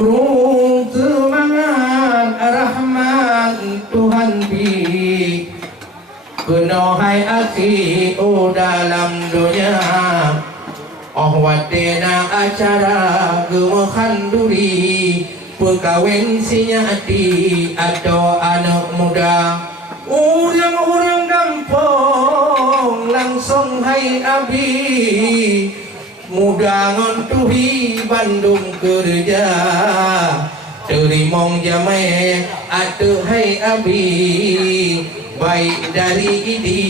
Kru semangat rahmat Tuhan bi Kena hai asih dalam dunia Wadena acara gemahan duri Perkawin sinyati atau anak muda Orang-orang kampung langsung hai abi Muda ngontuhi Bandung kerja Terimong jamai atau hai abi Baik dari idi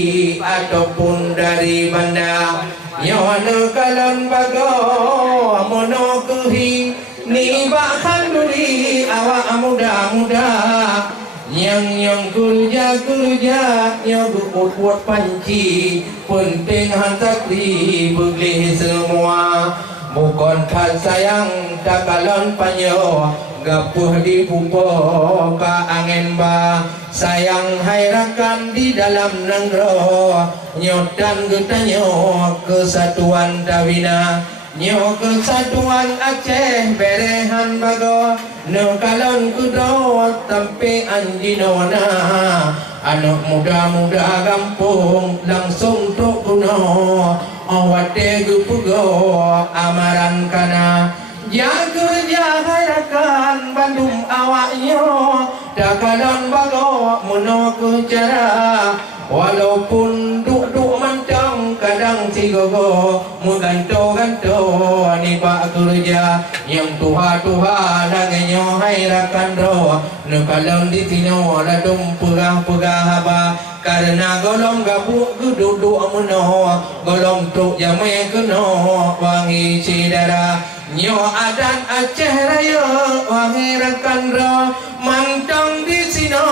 ataupun dari bandar Yana kalon bago mono kuhi ni bakhan duri awak muda-muda yang kerja yang buat panci penting hantakri begli semua bukan kan sayang tak kalon panyo gapuh di pupuk ka angin ba sayang hairakan di dalam nenggro nyodan getanyo kesatuan dawina nyo kesatuan Aceh berehan bago no kalon kudo tampe anjinona anak muda-muda kampung langsung tok kuno awate gupugo amaran kana yang kerja hairakan Bandung awaknya dakalon bago mono kecara walaupun duk-duk mancang kadang si gogo muganto-ganto ni pak kerja yang tuha-tuha nangenyo hairakan ro nekalon di sino ladung pegah-pegah haba karena golong gabuk duduk mono golong tuk jamai keno wangi sidara nyo adan Aceh raya wangi rakan ro mantang di sino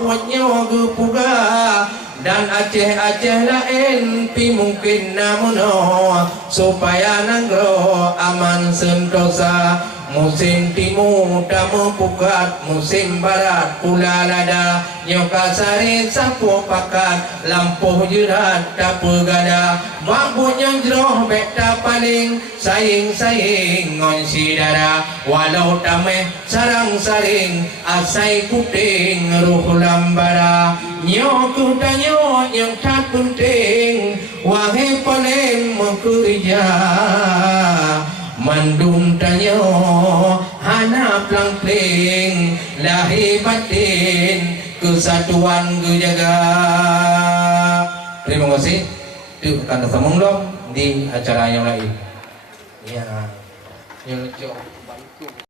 buat nyo gepuga dan Aceh-Aceh lain pi mungkin namuno supaya nanggro aman sentosa musim timur dah mempukat musim barat pula lada nyoka sari sapu pakat lampuh jerat tak pegada bambut yang jeroh beta paling saing-saing ngon si dada walau tameh sarang saring asai kuting ruh lambara nyoku tanyo yang tak penting wahai paling bekerja mandum tanyo hana plang-pling lahir batin kesatuan kejaga. Terima kasih. Itu akan sambung di acara yang lain. Ya, yang